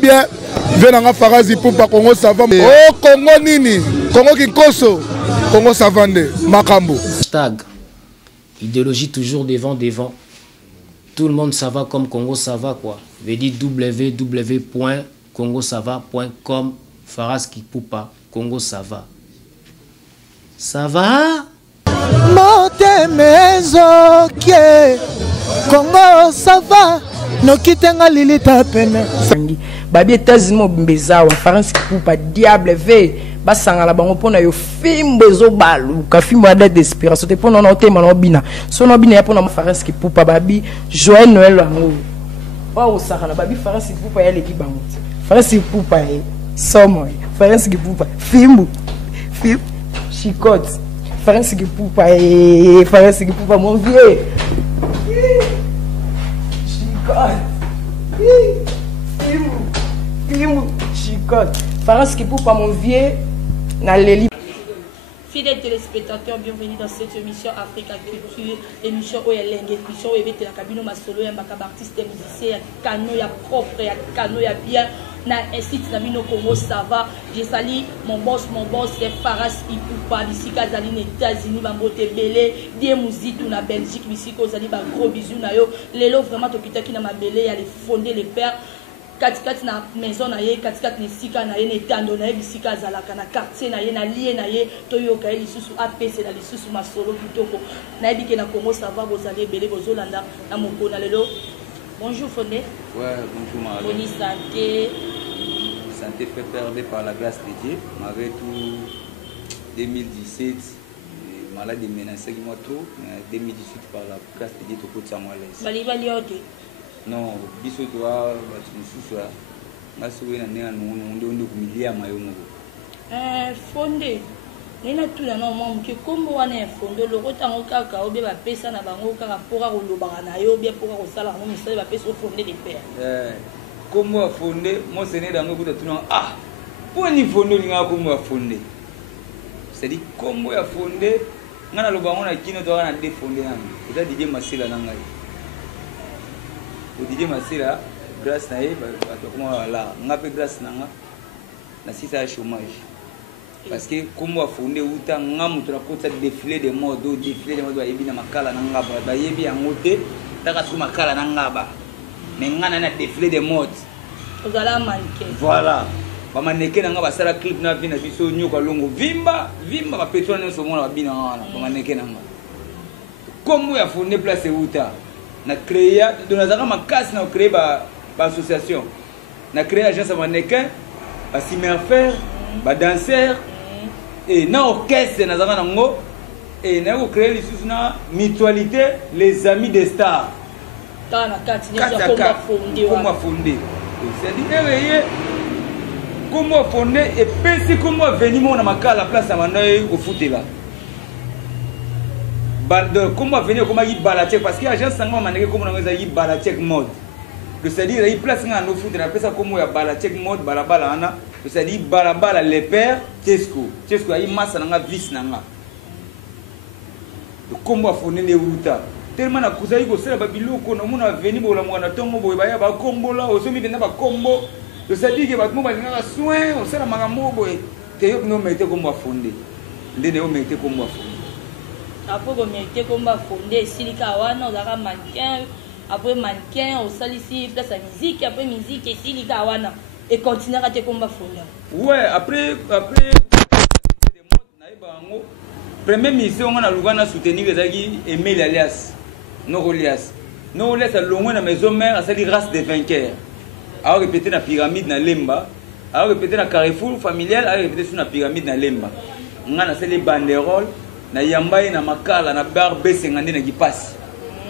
Bien, venanga Farazi Poupa Congo Sava. Oh Congo nini, Congo Kinkoso, Congo Savande, Makambo. Hashtag, idéologie toujours devant. Tout le monde ça va comme Congo ça va quoi. Veut dire www.congosava.com. Farazi Poupa, Congo ça va. Ça va? Motemezo kie Congo ça va. No kitenga lilita pena. Babi États-Unis mbezawa France Poupa diable ve basangala bango pona yo fimbo ezo balu ka fimbo ya d'espérance te pona na otema na bina so na bina ya pona France Poupa babi Joël Noël lango o sakana babi France Poupa ya leki bango France Poupa e somo France Poupa fimbo chicote France Poupa e France Poupa mon vieux chicote chicote. France Poupa mon vieux na leli. Fidèles téléspectateurs, bienvenue dans cette émission Africa Culture, émission où il y a l'émission où il y a la cabine masolo, il y a un artiste musicien, il y a cano, il y a propre, il y a cano, il y a bien. Na incite na mino Congo ça va. Je salue mon boss c'est Farazi Poupa d'ici Kazali aux États-Unis bambote belé bien musique na Belgique ici kozali ba gros bisous na yo lelo vraiment tokita ki na mabele ya les fonder les pères katikati na maison na ye katikati na sika na ye na tando na ye bisika zalaka na quartier na ye na lié na ye toyoka ye lisusu APC na lisusu masolo kitoko na yebike na Congo ça va bozali belé bozolanda na mokona lelo. Bonjour Fondé. Ouais, bonjour Marie. Bonne santé. Santé fait perdre par la grâce de Dieu. Malgré tout, 2017, maladie menacée qui m'a trop. 2018 par la grâce de Dieu, tout le monde est Bali bali ote. Non, biso toi, tu me soucies. Ngasoué na nena ndo kumilia mayo ngo. Fondé. Nena tout na non mom ke kombo wana Fondé lo kotango kaka obe ba pesa na bango kaka pora ko lobaka na yo bien pora ko sala ngo misala ba pesa Fondé de père. Comment Fondé, moi c'est né dans le bout ah, pour ni Fondé linga comment Fondé. C'est-à-dire comment ya Fondé, ngana lo bango na kino to na défonder na. Peut-être DJ Masila na ngai. O DJ Masila grâce na ye ba comment là, ngape grâce na nga. Na sisa chômage. Parce que comment Fondé uta ngamu to na kota défilé de mode, défilé de mode ba yebi na makala na ngaba, ba yebi ya ngote, taka su makala na ngaba. Mais on a défilé de mode. Vous allez mannequin. Voilà. Ba mannequin nga ba sala clip na vina biso nyoka longo vimba ba pétrole na somo na bina wana ba mannequin nga. Comme ya Fondé place uta na créer donazaka makasi na créer ba association. Na créer agence mannequin, ba simmerfer, ba danseur et na orchestre na zaka nango et na ko créer lisusu na mutualité les amis des stars. Comment fondé c'est-à-dire réveiller comment fondé et puis comment venir mon à la place à Manoy au foot là comment venir comment il balatek parce que agence sango maneke comment on a il balatek mode c'est-à-dire il place au foot la place comment il balatek mode balabala ana c'est-à-dire balabala les pères Tesco il massa na vis nanga comment fondé les routes tellement na kuzayi ko sala babiloko na mona veni bola mwana tongo boye baya ba kombo la osomi benda ba kombo to sadi ke batmo ba ngaka soin o sala makambo boye te yo no mete ko mwa fondé ndene o mete ko mwa fondé après ko mete ko mwa fondé silika wana o zaka mannequin après mannequin o salisi place à musique après musique et silika wana et continuer à te ko mwa fondé ouais après des modes na ibango premier mission on a lugana soutenir les agi Emile alias Nogolias a longué na maison mère à cette race de vainqueurs. A répété la pyramide na Lemba, a répété la carrefour familial, a répété sur la pyramide na Lemba. On a les banderoles, na yambaye na makala na barbe sengande na gipasi.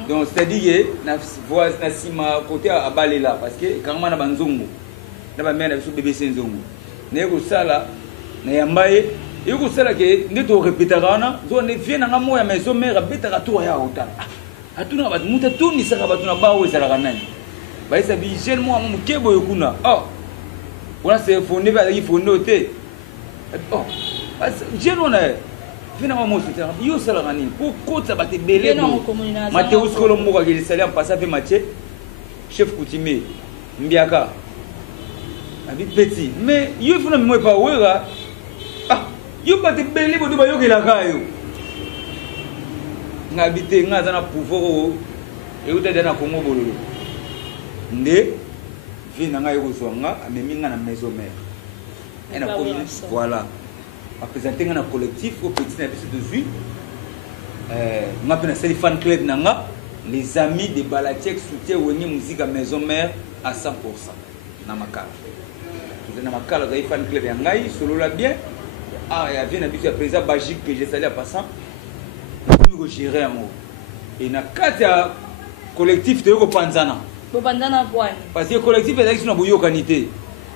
Donc c'est-à-dire na voix na sima côté à balela parce que quand on a banzongo, na ba mère na biso bébé senzongo. Na ko sala na yambaye, et ko sala ke ndeto répéter kana, zo ne vient na mo ya maison mère betaka to ya hotel. Atuna bat muta tuni saka batuna bawo ezalaka nani baisa bi jeune moi mukebo yokuna on s'est fondé ba yi fondé ote jeune on a fina mo c'était yo sala ngani pour kota bat belé Mateus Kolombo ka geli salam passa fe match chef coutumier Mbiaka abi petit mais yo il faut na moi pas wera ah yo pas te belé bodo ba yo kelaka yo ngabite ngaza na pouvoir e uta dana Congo bololo nde vina nga yo kozwanga amemi nga na maison mère et na commune voilà a présenté nga na collectif au petit na biso de vue nga pe na sali fan club nanga les amis de Balatiek soutien Wenye musique à maison mère à 100% na makala na makala za fan club ya ngai solo la bien ah ya vient na biso ya président Bagique que j'ai salé à passant nous gérer en et na kata collectif de ko panzana bo panzana point parce que collectif est na boyo kanité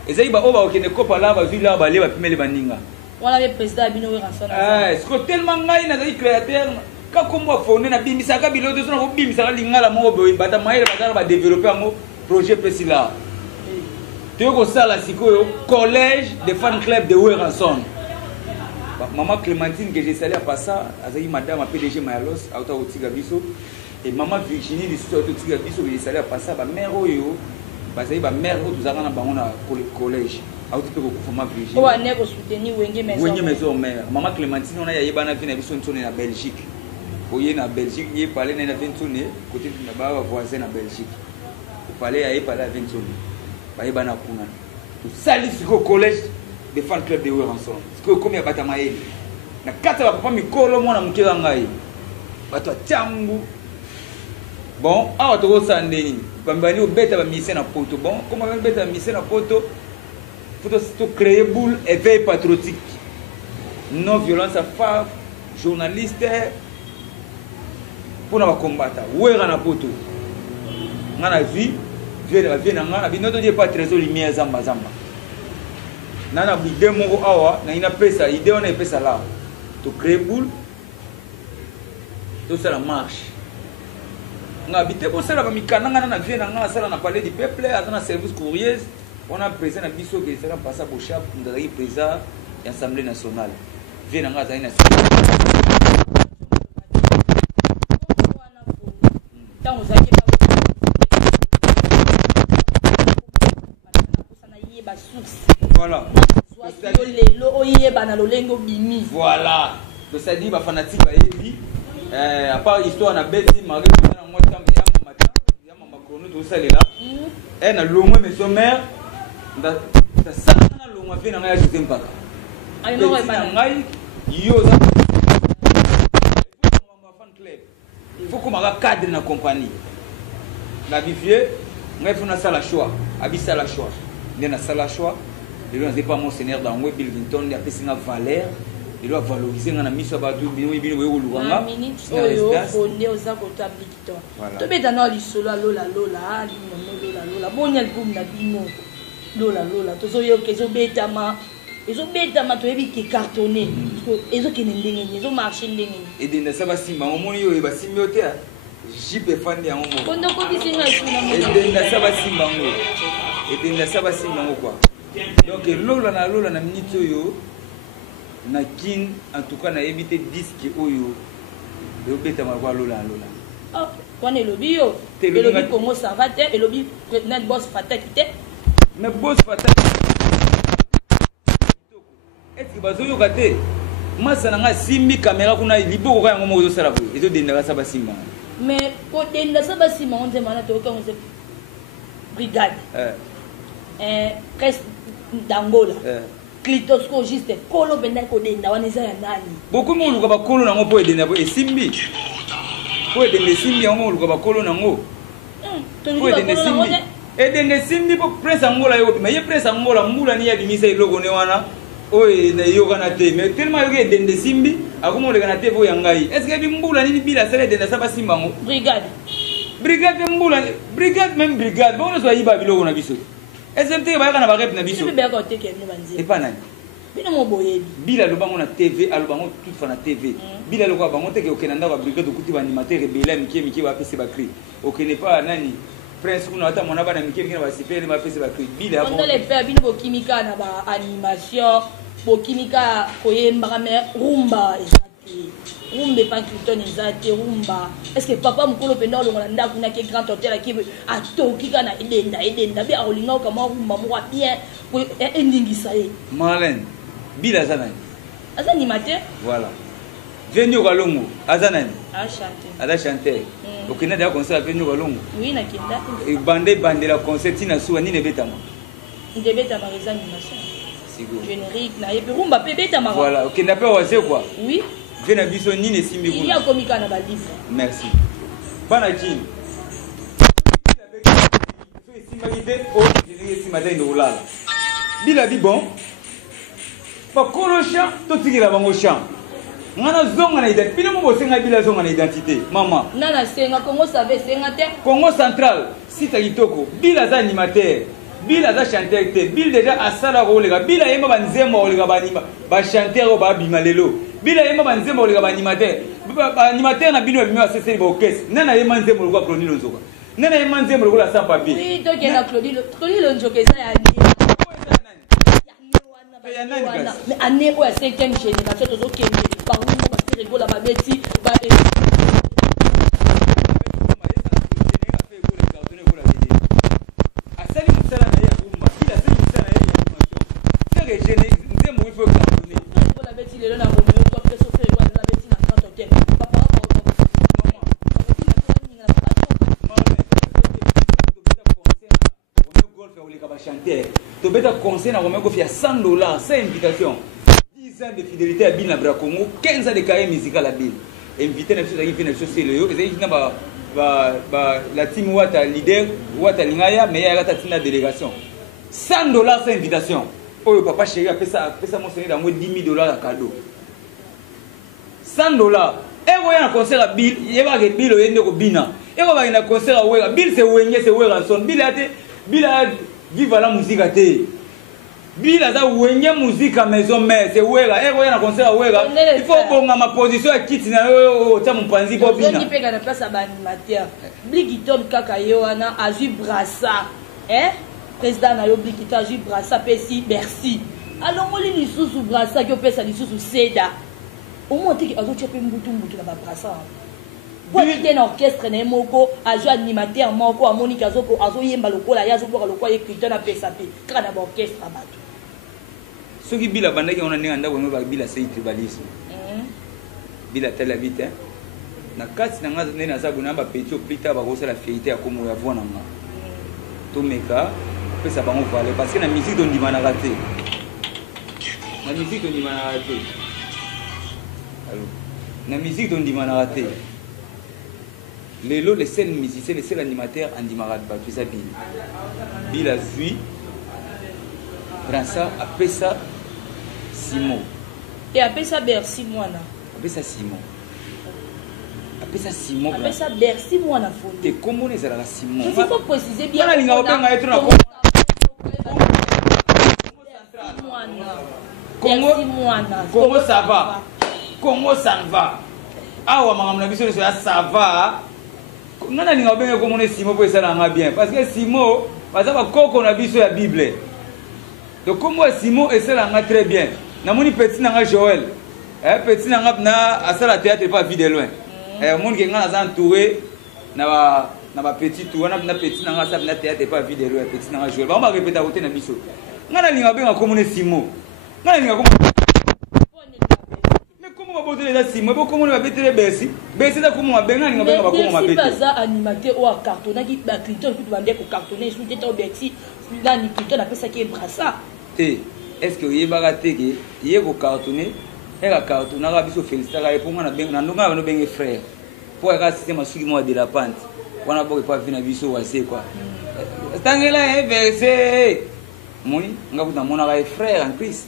ezali ba oba okene kopa la ba villa ba le ba pimele baninga wala le président bino we ranson est-ce que tellement ngai na zali créateur ka kombo fondé na bimisaka biloto so na ko bimisaka lingala mo boy bata maile batala ba développer un projet précis là tu ko sala sikoyo collège de fan club de Weranson. Maman Clémentine que j'ai salé à Passa, azali madame a PDG Mayalos, auta otiga biso et maman Virginie de auta otiga biso que j'ai salé à Passa ba mère oyo, bazali ba mère o tuzanga na bango na collège. Auta pe ko maman Virginie. O ane ko soutenir Wenye maison mère. Maman Clémentine on a yeba na vina biso ntone na Belgique. Oye na Belgique, yé parler na vintone côté na ba voisin na Belgique. Ko parler yé parler vintone. Ba yeba na kuna. Sali siko collège de fan club de Weranson. Parce que comme il y a Batamaï, na kata papa mikolo mwana mukela ngai. Bato tiambu. Bon, awa to sandeni. Bambani obeta ba mission na poto. Bon, comment on beta mission na poto? Faut créer boule éveil patriotique. Non violence à femmes, journalistes pour na combattre. Wera na poto. Ngana vie, vie na ngana binoto die pas trésor lumière zamba zamba. Nana idée moko awa na ina pesa idée on a pesa là to créer boule to ça la marche nga bité pour ça la mikana ngana na vie na nga ça na palais du peuple azana service courrier on a présent na biso que ça passe au chap ndaki président de l'Assemblée nationale vie na nga za ina tant aux amis voilà. Voilà. Donc ça dit, fanatique à part histoire na bête, Marie na moi tam ya mama chrono tout ça là. Et na longue maison mère, da ça na longue fait na ya deuxième pas. Ai non pas ngai yo za. Il faut qu'on m'a cadre na compagnie. La vivier, ngai faut na sala choix, abisa la choix. Il y a un choix, il n'y a pas mon seigneur dans le Billington, il y a une valeur, il doit valoriser la mission de et bien ça va si mango quoi donc lola na minute yo na kin en tout cas na éviter disque oyo de beta ma kwa lola ah on est lobby yo le lobby Congo ça va te et lobby notre boss fata kité mais boss fata est-ce que bazo yo kate masa na nga simbi caméra kuna liboko ka yango mozo sala boyo ezo denda ka saba simba mais ko denda saba simba on demande to ka on se brigade Presse d'Angola. Clitosco juste kolo benda ko denda waneza ya nani. Beaucoup mo luka ba kolo nango po edenda po esimbi. Po edenda simbi yango luka ba kolo nango. Po edenda simbi. Edenda simbi po Prince Angola yo mais ye Prince Angola mbula ni ya dimisa iloko ne wana. Oye na yoga na te mais tellement yo edenda simbi akomo le kana te po yangai. Est-ce que bi mbula ni bila sele edenda saba simba ngo. Brigade. Brigade mbula brigade même brigade. Bon so yiba biloko na biso. SMT ba kana ba rep na biso. Et pas nani. Bino mo boyebi. Bila lo bango na TV, alo bango toute fa na TV. Bila lo ko bango te ke okenda ba brigade okuti ba animateur rebelle miki ba pese ba cri. Okene pas nani. Prince kuna ata mona ba na miki na ba sipele ba pese ba cri. Bila on les faire bino bo kimika na ba animation, bo kimika koyemba mais rumba ezati. rumba pas Cliton ezate rumba est-ce que papa mukolo penda olongola ndako na ke grand hôtel ki atoki kana edenda be aolinga kama rumba mo bien endingisa ye Marlène bila zanani animateur voilà Venu Galongo azanani a chanter au Canada concert Venu Galongo oui na kinda et bande la concert ina suwa ni nebetama ndebeta ma animation sigo générique na yepe rumba pe beta ma voilà ok n'a pas osé quoi oui vena biso ni ne simbi il y a komika na ba livre merci bana jini simalité au générique simatin de olala bila bi bon ba kolosha to tigila bango champ ngana zonga na identité pina mo bosenga bila zonga na identité mama nana senga Congo savait senga te Congo central sita kitoko bila za animateur bila za chanteur te bila déjà asala rolega bila yema banzemba rolega banima ba chanteur ba bima lelo bila yema banzemba rolega ba animateur ba animateur na bino bima sese ba orchestre nana yema nzemba rolega Claudie Lonzoka nana yema nzemba rolega sans papier oui to ke na Claudie Lonzoka eza ya ni mais année où est 5e génération to zo kende par nous parce que rigola ba beti ba to beta conseil na Romain Kofi à $100 sans invitation 10 ans de fidélité à Bill na Bracongo 15 ans de carrière musicale à Bill invité na biso za ki na biso c'est le yo ezali na ba la team wata leader wata lingaya mais ya ta tina délégation $100 sans invitation oyo papa chéri a pesa mon sonné dans $10,000 à cadeau $100 et voyez un concert à Bill yeba ke Bill oyende ko bina et va na concert à Wega Bill c'est Wega son Bill a vive la musique à te bila za wenye musique à maison mère c'est Wega et voyez un concert à Wega il faut bonga ma position à kiti na yo ta mpanzi ko bina ni peka na place à animateur Bligiton kaka yo ana azu brassa président na yo Bligiton azu brassa pesi merci alors moi li sous brassa ki opesa li sous seda au moins tu azo chepe mbutu na ba brassa il y a un orchestre moko azo animateur moko amoni kazoko azo yemba lokola yazo boka lokola écriteur na PSAP kana ba orchestre bato soki bila bandaki on a ndanga ba bila c'est tribalisme bila tela vite na kati na ngaza nena sabu na ba petit plita ba kosa la fierté ya komo ya vona nga to meka pesa bango vale parce que na musique don dimana raté na musique don dimana raté allô na musique don dimana raté les seuls musiciens, les seuls animateurs en Dimarad, tu sais bien. Bill a vu, Brassa, appelle ça Simon. Et appelle ça Bercy, moi, là. Appelle ça Simon. Appelle ça Simon. Appelle ça Bercy, moi, là. Et comment est-ce que Simon? Il faut préciser bien. Congo, ça va. Congo, ça va. Ah, ouais, maman, ça va. Nana linga benga ko mona Simon po esala nga bien parce que Simon baza ba koko na biso ya Bible donc comme moi Simon esala nga très bien na moni petit na nga Joël petit na nga na asala théâtre pas vie de loin monde qui nga za entouré na ba petit tout na petit na nga sa na théâtre pas vie de loin petit na nga Joël ba répéter côté na biso nga linga benga ko mona Simon nga linga ko comment on va botter Simon comment on va botter Bercy Bercy ça comment on va benga linga benga comment on va botter Bercy ça animateur ou cartonné qui ba Clinton qui doit dire ko cartonné sous tête au Bercy là ni Clinton appelle ça qui est brassa est-ce que yeba raté que yego cartonné et la cartonné na biso féliciter ka pour na benga na ndonga no benga frère pour ka système asuki moi de la pente wana boke pas vina biso wase quoi tangela Bercy moni ngabuta mona ka frère en Christ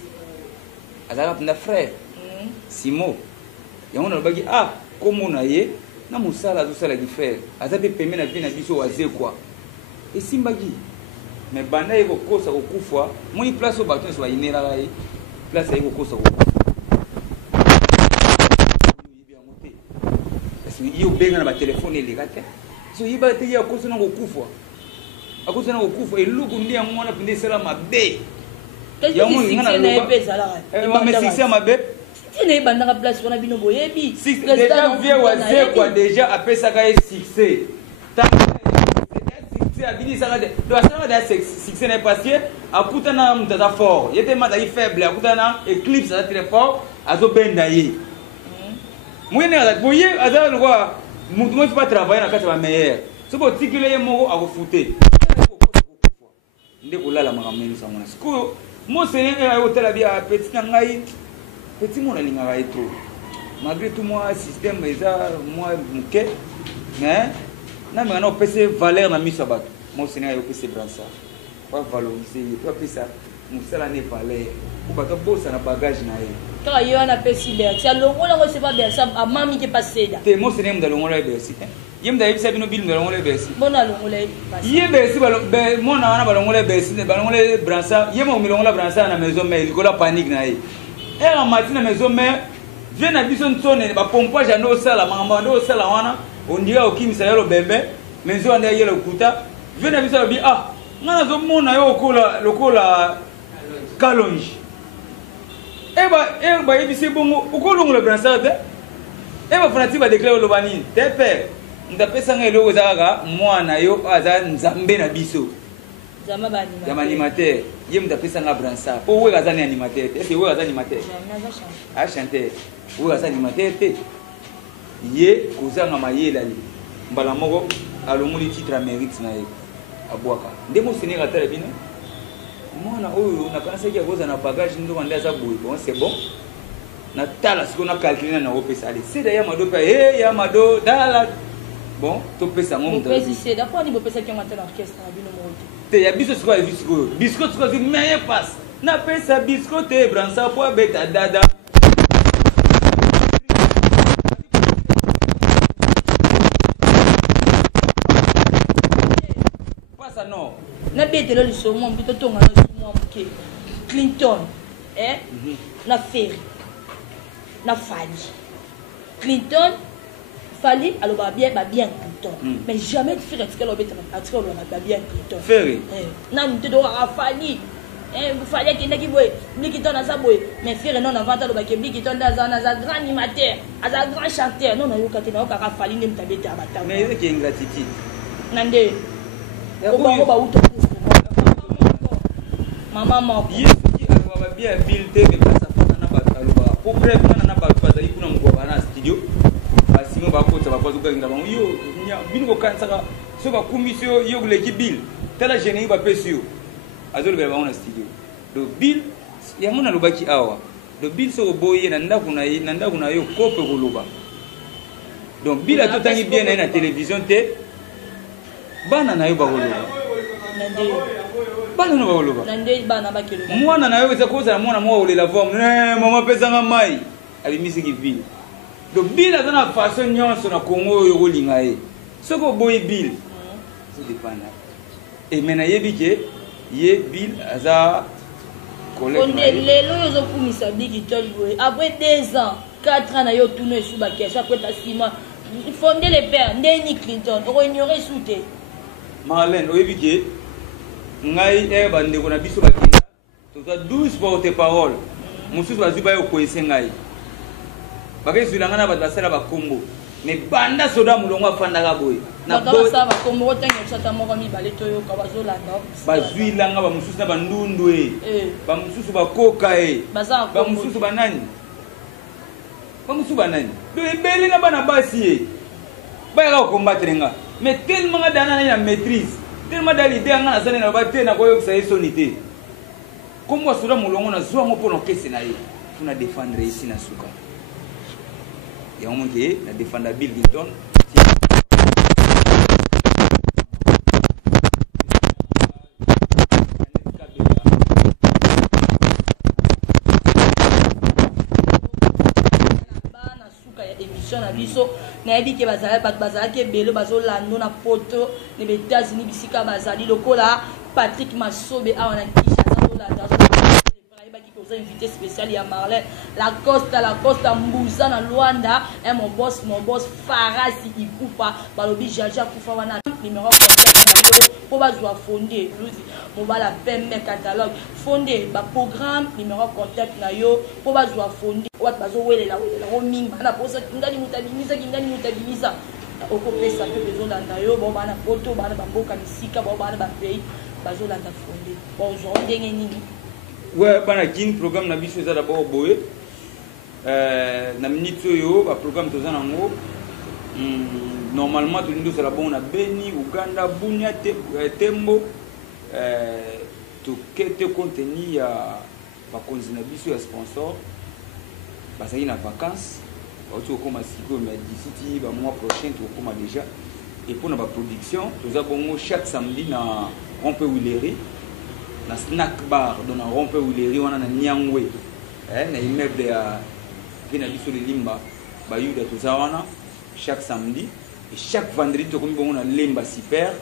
azaka penda frère Simon yango na baki comment na ye na musala zo sala ki frère azape pembe na vie na biso waze quoi et simbaki mais banda yeko kosa ko kufwa moni place au baton so inera la ye place yeko kosa ko parce que yo benga na ba téléphone ele kate so yiba te ya kosa na ko kufwa akosa na ko kufwa eluku ndi yango na pinde sala mabe yango ngana na pesa la mais c'est mabe Tu n'es pas dans la place pour la bino boyebi. Déjà, vieux oisé, quoi, déjà, après ça, il y a succès. Succès n'est pas si, à Koutana, Moutada fort. Il y a des matins faibles, à Koutana, éclipse, à très fort, à Zobendaye. Moi, vous voyez, à le roi, moi, je ne peux pas travailler dans la carte meilleure. C'est pour tirer les mots à vous foutre. Je ne la maramène sans mon escou. Moi, c'est un hôtel à bien petit nangaï. Petit mon alingaï trop. Malgré tout, moi, système, moi, mouquet. Mais, non, on peut se valeur dans le sabat. Moi, c'est un PC Bransa. Pas valoriser, pas faire ça. Nous sommes les valeurs. Pour pas que ça n'a bagage. Quand il y a un appel cyber, c'est le rôle de recevoir Bersa à mamie qui est passée là. Moi, c'est un de l'on l'a Bersi. Il y a des gens qui ont des Bersi. Bon, allons, on l'a il y a des gens qui ont des Bersi, des ballons de Bransa. Il y a des gens qui ont Bransa à la maison, mais il y a panique. Et en matin, à la maison, mais viens à Bison Tonne, et pompage à nos salles, à maman, nos salles, on dirait au Kim Sayalo bébé, mais on a le Kuta. Viens à Bison, ah, on a le cola Kalonji. Eh bien, c'est bon, pourquoi l'on le brassard? Eh bien, Francis va déclarer le banni. T'es père. On t'a fait ça, moi, Nayo, Azan, Zambé, Nabiso. Animateur. Il m'a fait ça, la brassard. Pour où est un animateur? Est-ce que où est un animateur? Ah, chanter. Où est un animateur? Yé, cousin à mailler la ligne. Balamoro, à l'homme du titre américain, à Boaka. Démo Sénégal à Talabine. Moi, on a pensé qu'il y a un bagage, nous demandons à Zaboué. Bon, c'est bon. On a ce qu'on a calculé dans nos pays. C'est d'ailleurs Mado Paye, Yamado, Dala. Bon, tu peux ça, mon président. D'abord, on peut ça qui ont monté l'orchestre. Il y a biscuit, quoi, biscuit. Biscuit, quoi, c'est meilleur passe. N'a pas ça, biscuit, t'es brancha, pour bêta, dada. Pas ça, non. Na bête là le saumon plutôt ton Clinton na Ferry na Fali Clinton Fali alors bien Clinton mais jamais de faire ce qu'elle a bien Clinton Ferry na nous te doit Fali vous fallait qu'il n'ait boy Clinton na sa boy mais Ferry non avant le bac Clinton na grand animateur à un grand chanteur non na yo katé na ka Fali ne m'tabete abata mais c'est qui ingratitude nande maman bien buildé mais pas ça na ba pour bref na ba pas il kuna mko bana studio basi mo ba ko ta ba ko ga ngaba yo bino ko kansa ka so ba commission yo le ki bill tala gene ba pesio azolo ba na studio do bill ya mona lo baki awa do bill so boye na ndakuna yo kope ko loba donc bill a totangi bien na télévision te bana na yo ba ko loba bana no ba ko loba nande bana ba kelo mwana na yo za koza mwana mwa ole la forme mama pesa nga mai ali misiki bill do bill azana façon nyonso na Congo yo ko linga e soko boy bill c'est dépendant et mena yebike ye bill aza collègue on est lelo yo zo kumisa biki tolwe après 2 ans 4 ans na yo tourner sous ba cash après ta 6 mois fonder les pères Ndeni Clinton on ignorer souté Marlène oyebike ngai bande ko na biso bakina to za 12 porte-parole mususu bazuba yo koyese ngai bakezwilanga na bato basala bakombo mais banda soda mulongo afanda ka boye na basa bakombo otangi chata moko mibale to yo ka bazolanda bazwilanga ba mususu na bandundu ba mususu bakoka ba mususu banani do ebeli na bana basi ba ka combattre nga mais tellement dana na maîtrise tellement dans l'idée ngana zane na baté na koyo ça sonité comme moi soda mulongo na zwa mo pono kesi na ye tuna défendre ici na suka ya on ke na défendre Bill Clinton bana suka ya émission na biso na yebi ke bazala ke belo bazolando na poto ne États-Unis bisika bazali lokola Patrick Masobe awana Kinshasa zolanda baki ko invité spécial ya Marlène la Costa Mbuza na Luanda et mon boss Farasi Ipupa balobi Jaja Kufa wana numéro contact pour bazwa fondé mobala pembe catalogue fondé ba programme numéro contact na yo pour bazwa fondé wat bazo welela o minga na posa ngani mutabimisa okopesa pe besoin d'anda yo bon bana poto bana bamboka misika bon bana ba pays bazo landa fondé bon zo ndenge nini ouais bana kin programme na biso za d'abord boye na minute yo ba programme toza nango normalement tout nous la bon na Beni Uganda Bunia Tembo tout kete contenu ya ba konzina biso ya sponsor basaki na vacances au comme siko mais d'ici ba mois prochain tout comme déjà et pour na ba production toza bongo chaque samedi na Rompe Willery na snack bar dans na Rompe Willery wana na Nyangwe na immeuble ya vina biso le limba ba yuda toza wana chaque samedi et chaque vendredi to comme bon na lemba super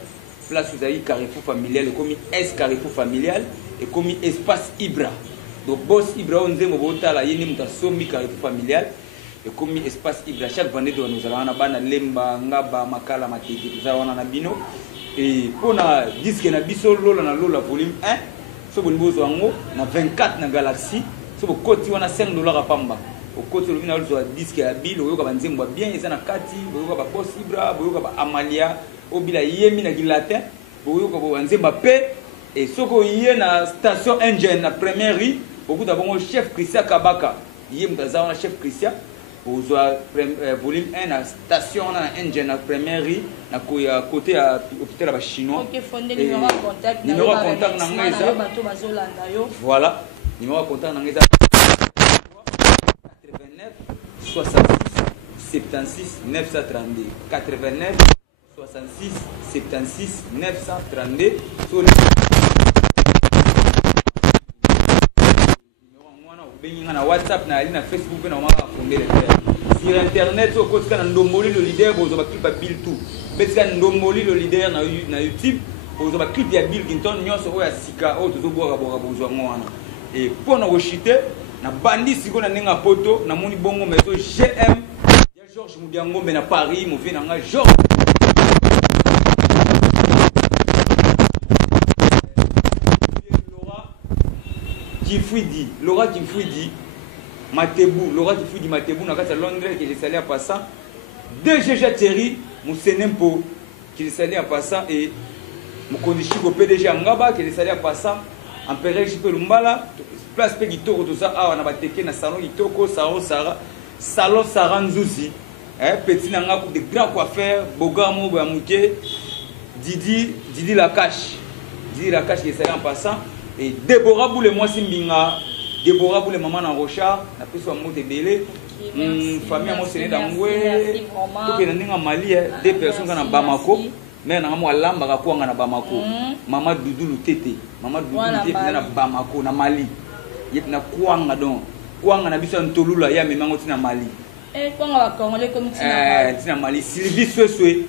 place vous avez carrefour familial comme S carrefour familial et comme espace Ibra donc boss Ibra on zemo bota la yeni muta sombi carrefour familial et comme espace Ibra chaque vendredi nous allons na bana lemba ngaba makala matiki tout ça wana na bino et pona disque na biso lola na lola volume 1 so bon bozo ngo na 24 na Galaxy so bo koti wana $5 pamba au côté de l'objet de disque à bill au yoga banzembo bien ils na kati au yoga ba boss Ibra au yoga ba Amalia au bila yemi na gilatin au yoga ba banzemba pe et soko yé na station engine na première rue beaucoup d'abord chef Christian Kabaka yem daza na chef Christian au volume 1 na station na engine na première rue na côté à hôpital ba chinois OK fondé numéro contact na ngeza bato bazolanda yo voilà numéro contact na ngeza 66 76 932 89 66 76 932 sur le numéro na WhatsApp na na Facebook na mama fondé le faire sur internet au côté na ndomboli le leader bozo ba clip ba bill tout betika ndomboli le leader na YouTube bozo ba clip ya Bill Clinton nyonso oya sika o to boka bozo ngwana et pour na rochiter na bandi siko na nenga poto na moni bongo meso GM ya Georges Mudiango na Paris mo vina nga Georges Laura Kifwidi Matebu na kata Londres qui est salé à passant DG Thierry Moussenempo qui est salé à passant et Mokondishiko PDG Ngaba qui est salé à passant Empereur Jipe Lumbala place pe kitoko tout ça awa na bateke na salon kitoko salon Saranzuzi petit nanga de grand coiffeur Bogamo Bamuke Didi Lakash qui est en passant et Déborah Boule moi simbinga Déborah Boule maman na Rochard na peso mote belé famille mo sene dangwe to ke ndinga Mali deux personnes na Bamako mais na mo lamba ka kwanga na Bamako mama Doudou Tete na Bamako na Mali yep na kwanga donc kwanga na biso ntolula ya memango tina Mali kwanga ba congolais comme tina Mali Sylvie Sweswe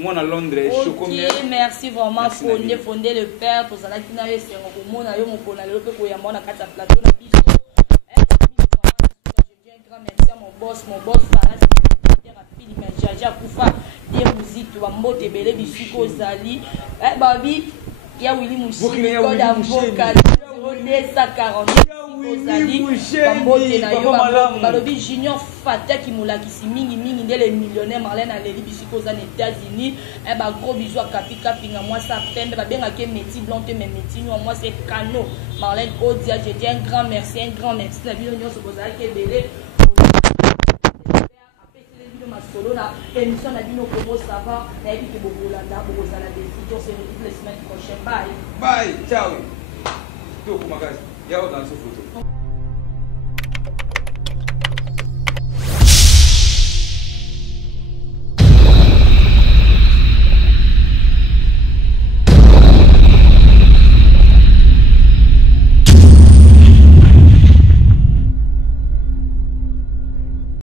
moi na Londres chocomier merci vraiment pour fonder le père pour ça là qui na yo c'est au mona yo mo pona le pe ko ya mona kata plateau na biso je viens grand merci à mon boss Faras rapide mais Jaja Kufa dire musique wa mbote belé bisiko zali babi ya Willy Mouchi code avocat 240 ozali bambote na yo balobi Junior Fata qui molakisi mingi nde les millionnaires Marlène Aléli bisiko za aux États-Unis ba gros bisous à Kapi Kapinga moi ça pembe ba benga ke Meti Blonde mais Meti moi c'est Kano Marlène Odia je dis un grand merci la vie nyonso bozali ke belé solo na émission na bino comment ça va na ebi ke bobolanda bokozala des vidéos c'est toutes les semaines prochaines bye ciao to kumakazi yao dans ce photo